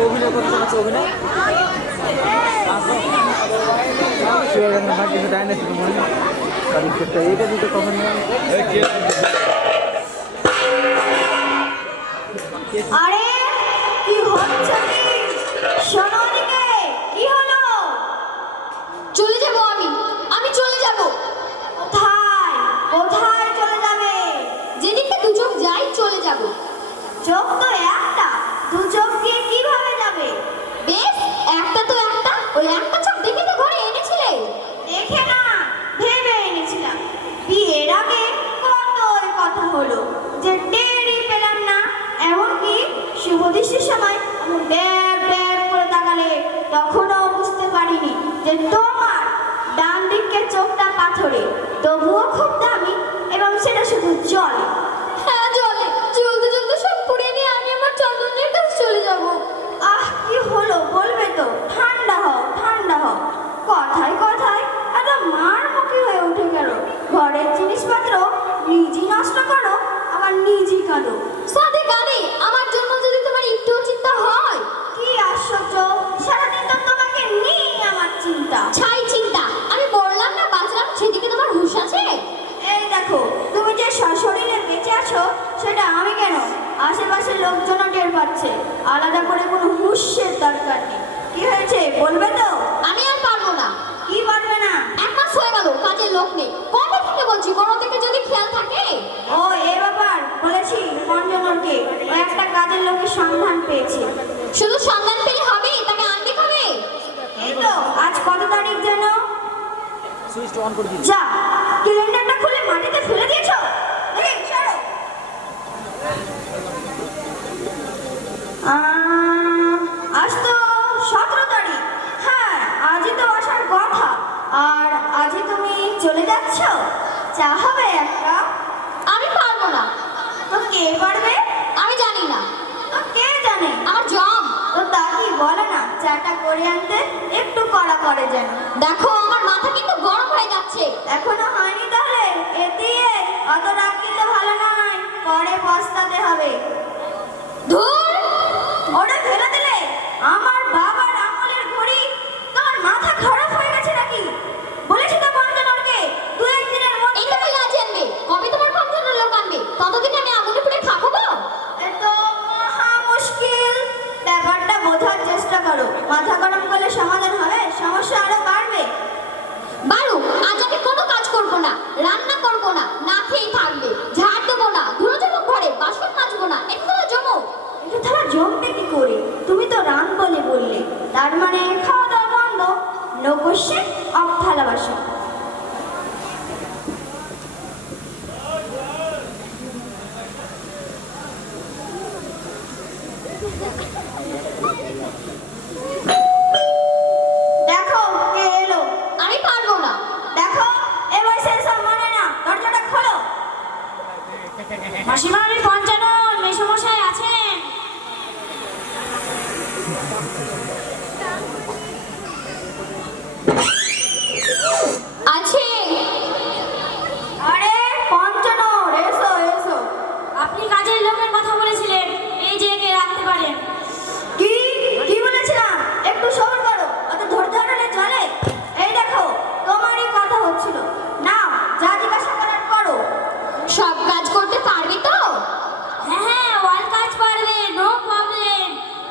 অভিনয় করতে পারছে অভিনয় কিছু টাইম আছে এটা দিতে কখন সেটা আমি কেন? আশেপাশের লোকজনও টের পাচ্ছে। আলাদা করে কোনো হুঁশের দরকার নেই। কি হয়েছে? বলবে তো? আমি আর পারব না। কি পারবে না? এক মাস হয়ে গেল কাজের লোক নেই। কবে থেকে বলছি? কোনো থেকে যদি খেয়াল থাকে? ও এ ব্যাপার। বলেছি পঞ্চমকে ও একটা কাজের লোকের সন্ধান পেয়েছে। শুধু সন্ধান পেলে হবে? তাকে আনতে হবে? এই তো আজ কত তারিখ যেন? সুইচটা অন করে দিই যা ক্যালেন্ডারটা খুলে মাটিতে ফেলে দিয়েছ? চা হবে একটা। আমি পারব না। তো কে পারবে? আমি জানি না। তো কে জানে? আমার জম তো তা কি বলে না চাটা করে আনতে একটু কড়া করে যেন। দেখো আমার মাথা কিন্তু গরম হয়ে যাচ্ছে। এখনও হয়নি তাহলে? এ দিয়ে অত রাগ পঞ্চাশ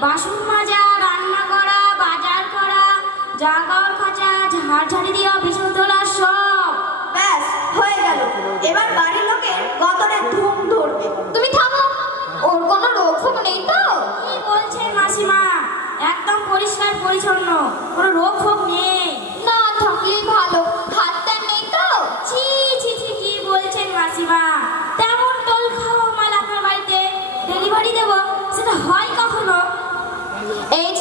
বাসন মাজা রান্না করা বাজার করা জাগাওয়ার খাঁচা ঝাড়ঝাড়ি দিয়ে বিছুন তোলা সব। ব্যাস হয়ে গেল। এবার বাড়ির লোকের গতরে ধুম ধরবে। তুমি থামো। ওর কোনো রোগ নেই তো? কি বলছেন মাসিমা? একদম পরিষ্কার পরিচ্ছন্ন। কোনো রোগ ফোগ নেই। না থাকলেই ভালো। হাতটা নেই তো? ছি ছি ছি কি বলছেন মাসিমা? তেমন টোল খাওয়া মাল আপনার বাড়িতে ডেলিভারি দেবো? সেটা হয় কখনো? Eight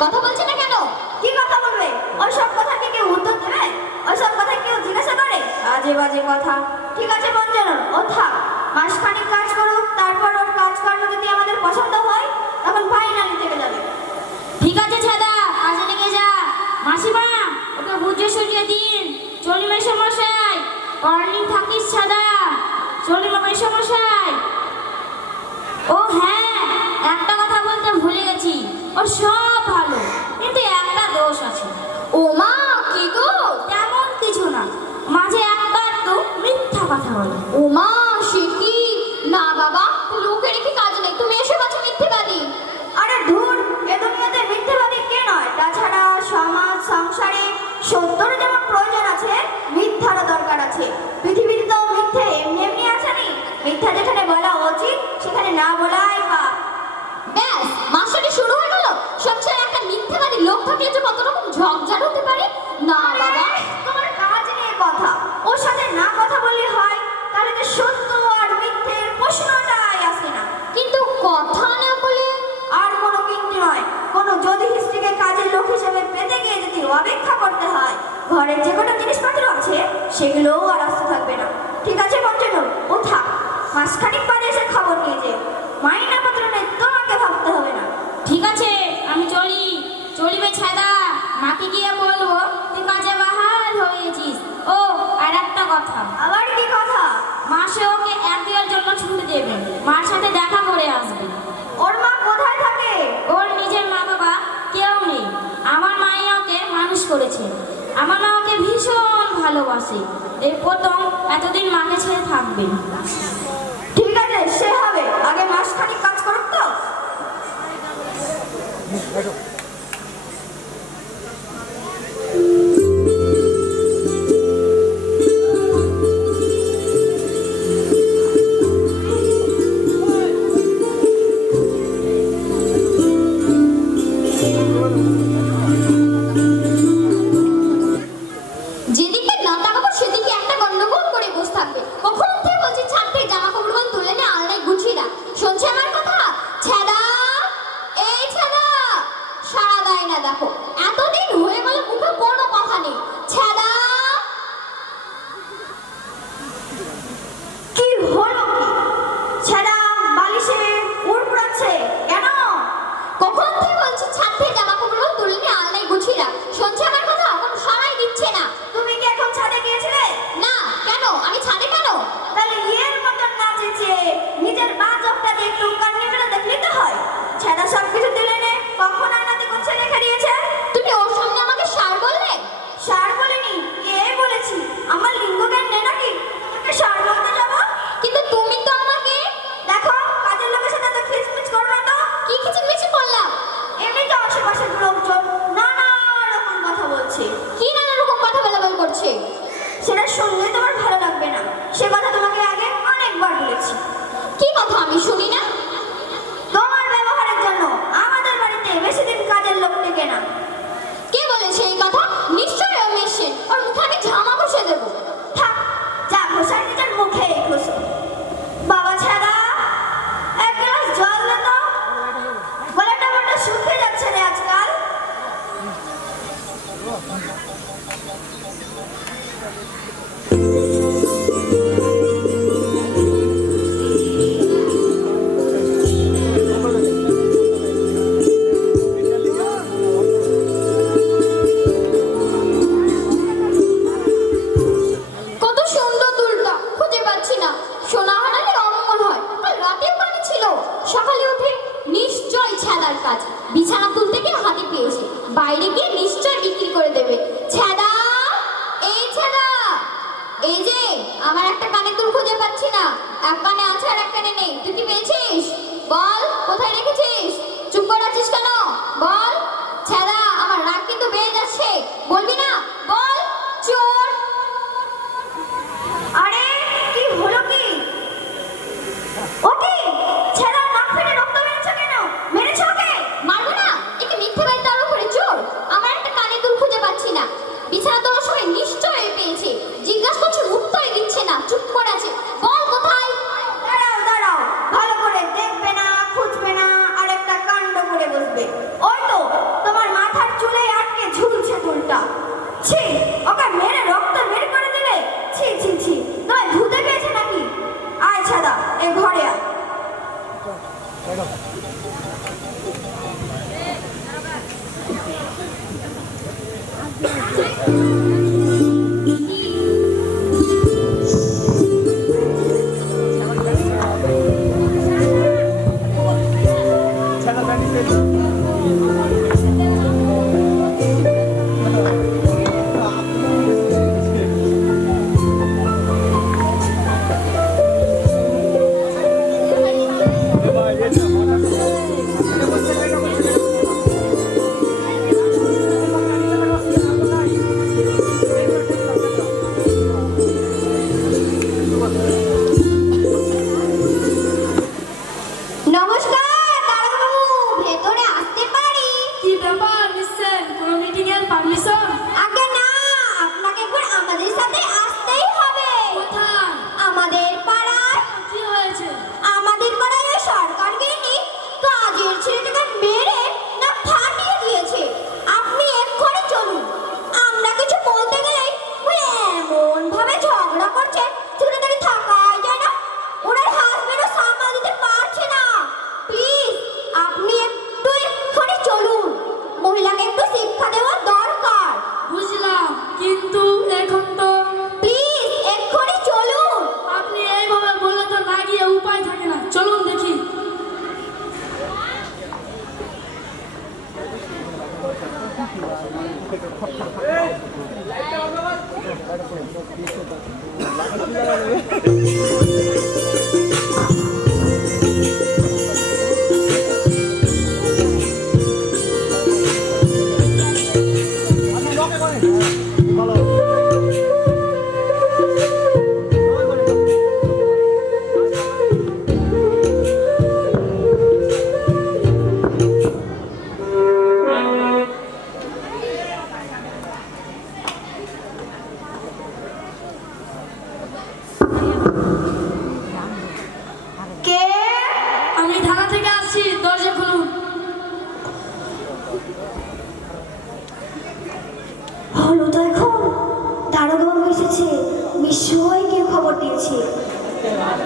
কথা বলছে না কেন? কি কথা বলবে? ওই সব কথা কি কেউ উত্তর দেবে? ওই সব কথা কেউ জিজ্ঞাসা করে? আজে বাজে কথা। ঠিক আছে ও থাক। মাসখানিক কাজ করুক তারপর ওর যদি আমাদের পছন্দ হয়, তখন ফাইনালি যাবে। ঠিক আছে, ছাদা, কাজে লেগে যা। মাসিমা, ওকে বুঝে শুনিয়ে দিন। চলি মেশামশাই অর্নিং থাকিস, ছাদা। চলি মেশামশাই ও হ্যাঁ একটা কথা বলতে ভুলে গেছি। ও সব ভালো কিন্তু একটা দোষ আছে। ও মা কি গো? তেমন কিছু না মাঝে একটা তো মিথ্যা কথা বলে। ও মা সে কি? না বাবা লোকে রেখে কাজ নেই তুমি এসে গেছো মিথ্যেবাদী। আরে ধুর এ দুনিয়াতে মিথ্যেবাদী কে নয়? তাছাড়া সমাজ সংসারে সত্যর যেমন প্রয়োজন আছে মিথ্যারও দরকার আছে। পৃথিবীতে তো মিথ্যে এমনি এমনি আছে আসেনি। মিথ্যা যেখানে বলা উচিত সেখানে না বলাই ঝগড়া হতে পারি? না বাবা। তোমার কাজ নিয়ে কথা। ওর সাথে না কথা বললে হয় তাহলে তো সত্য আর মিথ্যের প্রশ্নটাই আসে না। কিন্তু কথা না বলে? আর কোনো কিন্তু নয়। কোনো যদি হিস্ট্রিকে কাজের লোক হিসেবে পেতে গিয়ে যদি অপেক্ষা করতে হয় ঘরের যে কটা জিনিসপত্র আছে সেগুলোও আর আসতে থাকবে না। ঠিক আছে পঞ্চান্ন ও থাক। মাসখানিক পরে করছি এরপর তো এতদিন মাকে ছেড়ে থাকবে।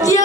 কি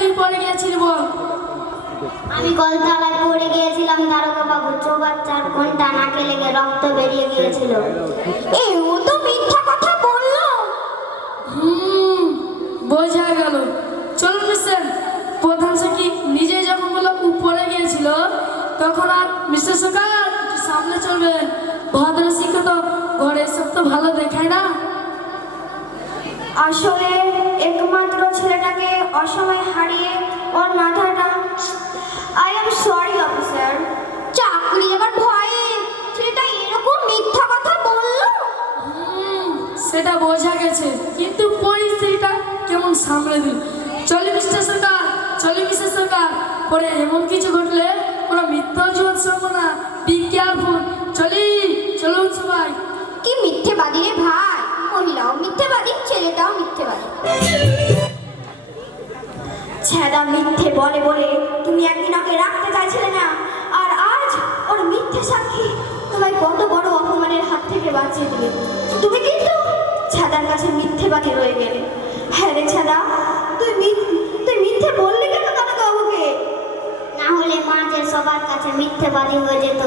তুই পড়ে গিয়েছিলি বল। আমি কলতলায় পড়ে গিয়েছিলাম দারোগা বাবু চৌবাচ্চার ঘণ্টা নাকে লেগে রক্ত বেরিয়ে গিয়েছিল। এ ও তো মিথ্যা কথা বলল। হুম বোঝা গেল। চলুন মিস্টার প্রধান সখী নিজে যখন বলল উপরে গিয়েছিল তখন আর মিস্টার সরকার সামনে চলবেন। ভদ্র শিক্ষিত ঘরে সব তো ভালো দেখায় না। আসলে একমাত্র ছেলেটাকে অসময়ে হারিয়ে ওর মাথাটা আই এম সরি অফিসার চাকরি আবার ভয়ে। ছেলেটা এরকম মিথ্যা কথা বলল? সেটা বোঝা গেছে। কিন্তু পরিস্থিতিটা কেমন সামলে দিল? চলি মিস্টার সরকার চলি মিস্টার সরকার। পরে এমন কিছু ঘটলে কোনো মিথ্যা জীবন শুনব না। বি কেয়ারফুল চলি চলুন সবাই। কি মিথ্যে রে ভাই? ছেলেটাও মিথ্যেবাদী ছেদা মিথ্যে বলে বলে তুমি একদিন ওকে রাখতে চাইছিলে না, আর আজ ওর মিথ্যে সাক্ষী তোমায় কত বড় অপমানের হাত থেকে বাঁচিয়ে দিলে তুমি কিন্তু ছেদার কাছে মিথ্যেবাদী রয়ে গেলে। হ্যাঁ রে ছেদা তুই তুই মিথ্যে বললি কেন তাহলে বাবুকে না হলে মাঝে সবার কাছে মিথ্যে মিথ্যেবাদী হয়ে যেত।